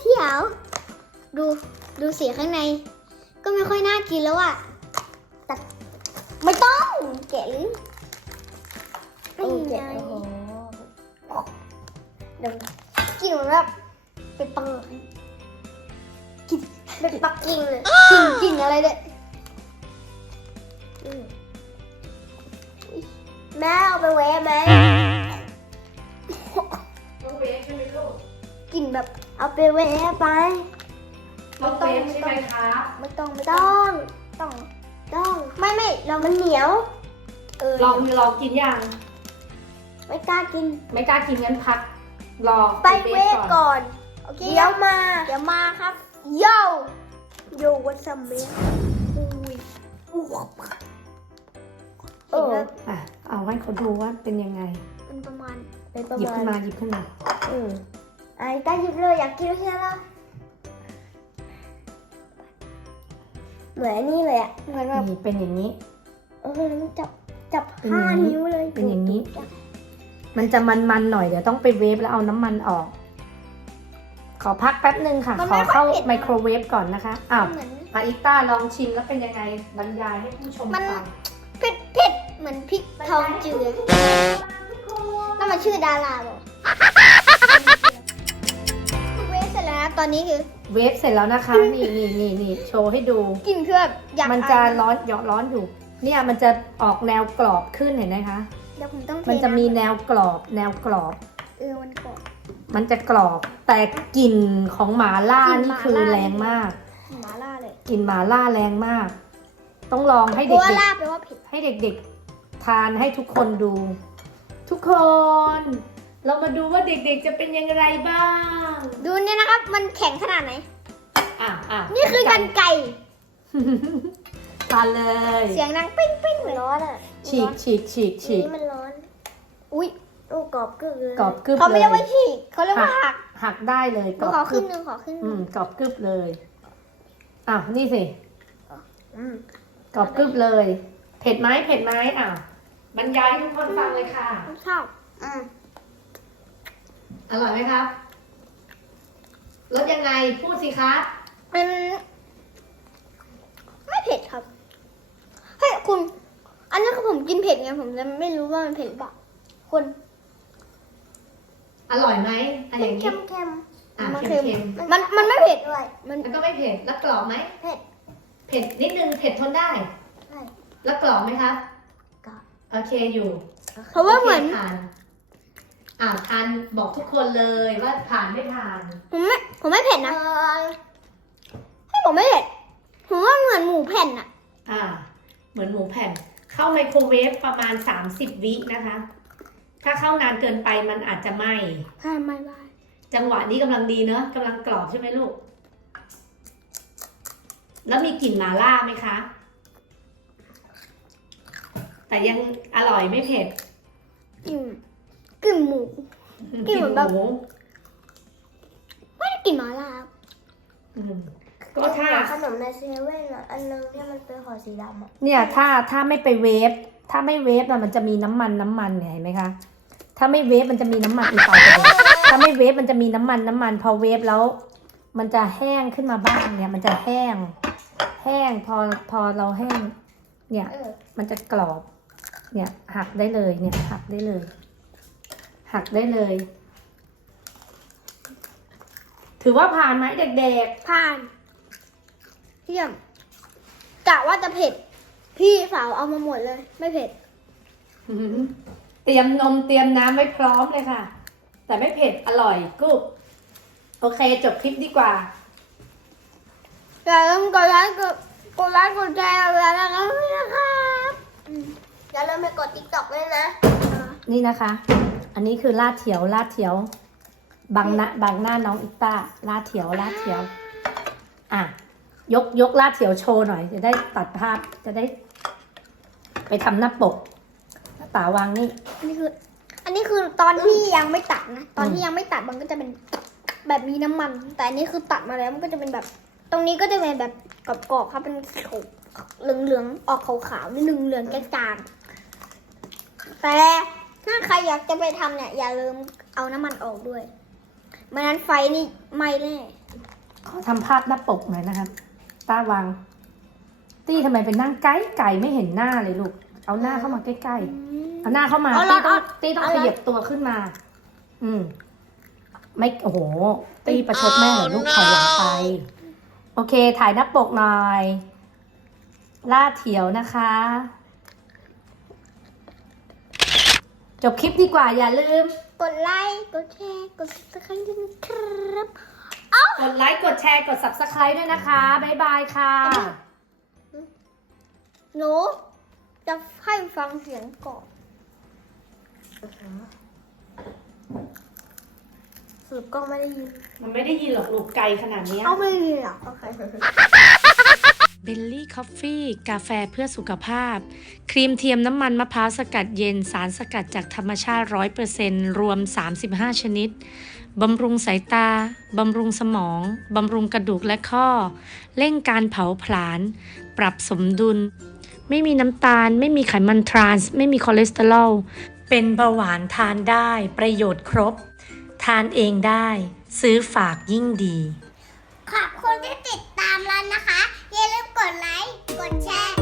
เที่ยว ดูดูสีข้างใน ก็ไม่ค่อยน่ากินแล้วอะแต่ไม่ต้องแกะหรือโอ้เจ็บไงโอ้โหเดี๋ยวกินเหมือนแบบเป็นปังกินเป็นปักกิ่งเลยกินกินอะไรเนี่ยอืมแม่เอาไปแวะไหม กินแบบเอาไปแวะไป ต้องเวฟใช่ไหมครับไม่ต้องไม่ต้ต้ององ ต้องต้องไม่ไม่เรามันเหนียว เออลองลองกินยังไม่กล้ากิน ไม่กล้ากินงั้นพัก รอไปเวะก่อนโอเคเดี๋ยวมาเดี๋ยวมาครับโย่โย่วัสเมียอุ้ยอ้วกเอออะเอาให้เขาดูว่าเป็นยังไงมันประมาณเป็นประหยิบมาขึ้นณมาหยิบขึ้นมาอืมไอ้กล้าหยิบเลยอ ยากกินใช่ไหมล่ะเหมือนอันนี่เลยอะเหมือนแบบนี่เป็นอย่างนี้ เออมันจับจับเป็นห้าอย่างนี้นิ้วเลยเป็นอย่างนี้มันจะมันๆหน่อยเดี๋ยวต้องไปเวฟแล้วเอาน้ำมันออก ขอพักแป๊บหนึ่งค่ะ ขอเข้าไมโครเวฟก่อนนะคะอ้าวเหมือน อาอิต้าลองชิมแล้วเป็นยังไงบรรยายให้ผู้ชมมัน ฟังเผ็ดเผ็ดเหมือนพริกทองเจือนั่นมันชื่อดาราบอก ตอนนี้คือเวฟเสร็จแล้วนะคะ นี่นี่นี่นี่โชว์ให้ดูกินเพื่ออยากมันจะอ่าร้อนเยาะร้อนอยู่ เนี่ยมันจะออกแนวกรอบขึ้นเห็นไหมคะ เดี๋ยวผมต้องเทมันจะมีำแนวกรอบ แนวกรอบ เออมันกรอบ มันจะกรอบแต่กลิ่นของหมาล่ากลิ่นนี่หม่าคือล่าแรงมากหมาล่าเลยกลิ่นหมาล่าแรงมาก ต้องลองให้เพเด็ราะว่ากล่าแปลว่าเผ็ดๆให้เด็กๆ ทานให้ทุกคนดู ทุกคน เรามาดูว่าเด็กๆจะเป็นยังไงบ้าง ดูเนี่ยนะครับ มันแข็งขนาดไหน อะอะนี่คือกันไก่ทานเลย เสียงดังปิ้งปิ้งเลยร้อนอะฉีกฉีกฉีกฉีกนี่มันร้อน อุ้ยโอ้กรอบกึ่งเลยกรอบกรึบเขาไม่เลเรียกยว่าฉีกเขาเรียกว่าหัก หักได้เลยกรอบขอกกรึขึ้นบหนึ่งขอขึ้นหอืนึ่งมกรอบกรึบเลยอ้าวนี่สิอืมกรอบกรึบเลย เผ็ดไหมเผ็ดไหมอะบรรยายให้ทุกคนฟังเลยค่ะชอบอืม อร่อยไหมครับรสยังไงพูดสิครับ มัน ไม่เผ็ดครับ เฮ้ยคุณ อันนี้คือผมกินเผ็ดไงผมจะไม่รู้ว่ามันเผ็ดหรือเปล่าคุณอร่อยไหมอะอย่างนี้เค็มเค็มอะมันเค็เค็มมมันมันไม่เผ็ดๆด้วยมันๆแล้วก็ไม่เผ็ดแล้วกรอบไหมเผ็ด เผ็ดนิดนึงเผ็ดทนได้ ใช่ แล้วกรอบไหมครับกรอบ โอเคอยู่เพราะว่าเหมือน โคทาน อ่าทานบอกทุกคนเลยว่าผ่านไม่ผ่าน ผมไม่ผมไม่เผ็ดเอนะอให้ผมไม่เผ็ดผมว่าเหมือนหมูแผ่นอะอ่า เหมือนหมูแผ่น เข้าไมโครเวฟประมาณ 30 วินะคะ ถ้าเข้านานเกินไปมันอาจจะไหม้ใช่ไม่ได้จังหวะนี้กำลังดีเนอะกำลังกรอบใช่ไหมลูก แล้วมีกลิ่นหมาล่าไหมคะ แต่ยังอร่อยไม่เผ็ดกลิ่นก ลิ่นหมู กลิ่นเหมือนแบบหมูไม่ได้กลิ่นหมาล่าครับอืมก็ถ้า ขนมในเซเว่นอะอันนึงที่มันเป็นห่อสีดำอะเนี่ยถ้าถ้าไม่ไปเวฟถ้าไม่เวฟน่ะมันจะมีน้ำมันน้ำมันเนี่ยเห็นไหมคะ ถ้าไม่เวฟมันจะมีน้ำมันอีกต่อไปถ้าไม่เวฟมันจะมีน้ำมันน้ำมัน พอเวฟแล้ว มันจะแห้งขึ้นมาบ้างเนี่ย มันจะแห้ง แห้งพอพอเราแห้ง เนี่ย เออมันจะกรอบ เนี่ยหักได้เลยเนี่ยหักได้เลย หักได้เลย ถือว่าผ่านไหมเด็กผ่านเยี่ยมกะว่าจะเผ็ด พี่สาวเอามาหมดเลย ไม่เผ็ดๆเตรียมนมเตรียมน้ำไว้พร้อมเลยค่ะ แต่ไม่เผ็ดอร่อยกรุบโอเคจบคลิปดีกว่า อย่าลืมกดไลค์กดกดไลค์กดแชร์เวลาแล้วนะครับอืมอย่าลืมไปกดติ๊กต็อกด้วยนะ นี่นะคะ อันนี้คือลาดเถียวลาดเถียวบังหน้าบังหน้าน้องอิต้าลาดเถียวลาดเถียว อะ ยกยกลาดเถียวโชว์หน่อย จะได้ตัดภาพจะได้ ไปทำหน้าปกป่าวางนี่ อันนี้คือ อันนี้คือตอนที่ยังไม่ตัดนะ ตอนที่ยังไม่ตัดมันก็จะเป็นแบบมีน้ำมัน แต่อันนี้คือตัดมาแล้วมันก็จะเป็นแบบ ตรงนี้ก็จะเป็นแบบกรอบๆครับเป็นเหลืองๆออกขาวๆนิดนึงเหลืองจางๆแต่ ถ้าใครอยากจะไปทำเนี่ย อย่าลืมเอาน้ำมันออกด้วยไม่นั้นไฟนี่ไหม้แน่ขอทำภาพหน้าปกหน่อยนะครับต้าวาง ตี้ทำไมเป็นนั่งไกลไก่ไม่เห็นหน้าเลยลูก เอาหน้าเข้ามาใกล้ๆ เอาหน้าเข้ามาเอาตี้ละต้องเอาตี้ต้องเอาขละยับตัวขึ้นมา อืม ไม่โอ้โห ตี้ประชดแม่เหรอลูกถอยหลังไป โอเค ถ่ายหน้าปกหน่อยล่าเถียวนะคะ จบคลิปดีกว่าอย่าลืม กดไลค์ กดแชร์ กด subscribe ด้วยนะครับกดไลค์ กดแชร์ กด subscribe ด้วยนะคะ บ๊ายบายค่ะ หนูจะให้ฟังเสียงก่อนสรุปกล้องไม่ได้ยิน มันไม่ได้ยินหรอกลูกไกลขนาดเนี้ย เอาไม่ดีอะโอเค เบลลี่คอฟฟี่กาแฟเพื่อสุขภาพ ครีมเทียมน้ำมันมะพร้าวสกัดเย็นสารสกัดจากธรรมชาติ 100%รวม 35 ชนิด บำรุงสายตา บำรุงสมอง บำรุงกระดูกและข้อ เร่งการเผาผลาญ ปรับสมดุล ไม่มีน้ำตาล ไม่มีไขมันทรานส์ ไม่มีคอเลสเตอรอล เป็นเบาหวานทานได้ ประโยชน์ครบ ทานเองได้ ซื้อฝากยิ่งดี ขอบคุณที่ติดตามแล้วนะคะอย่าลืม ดไลค์ กดแชร์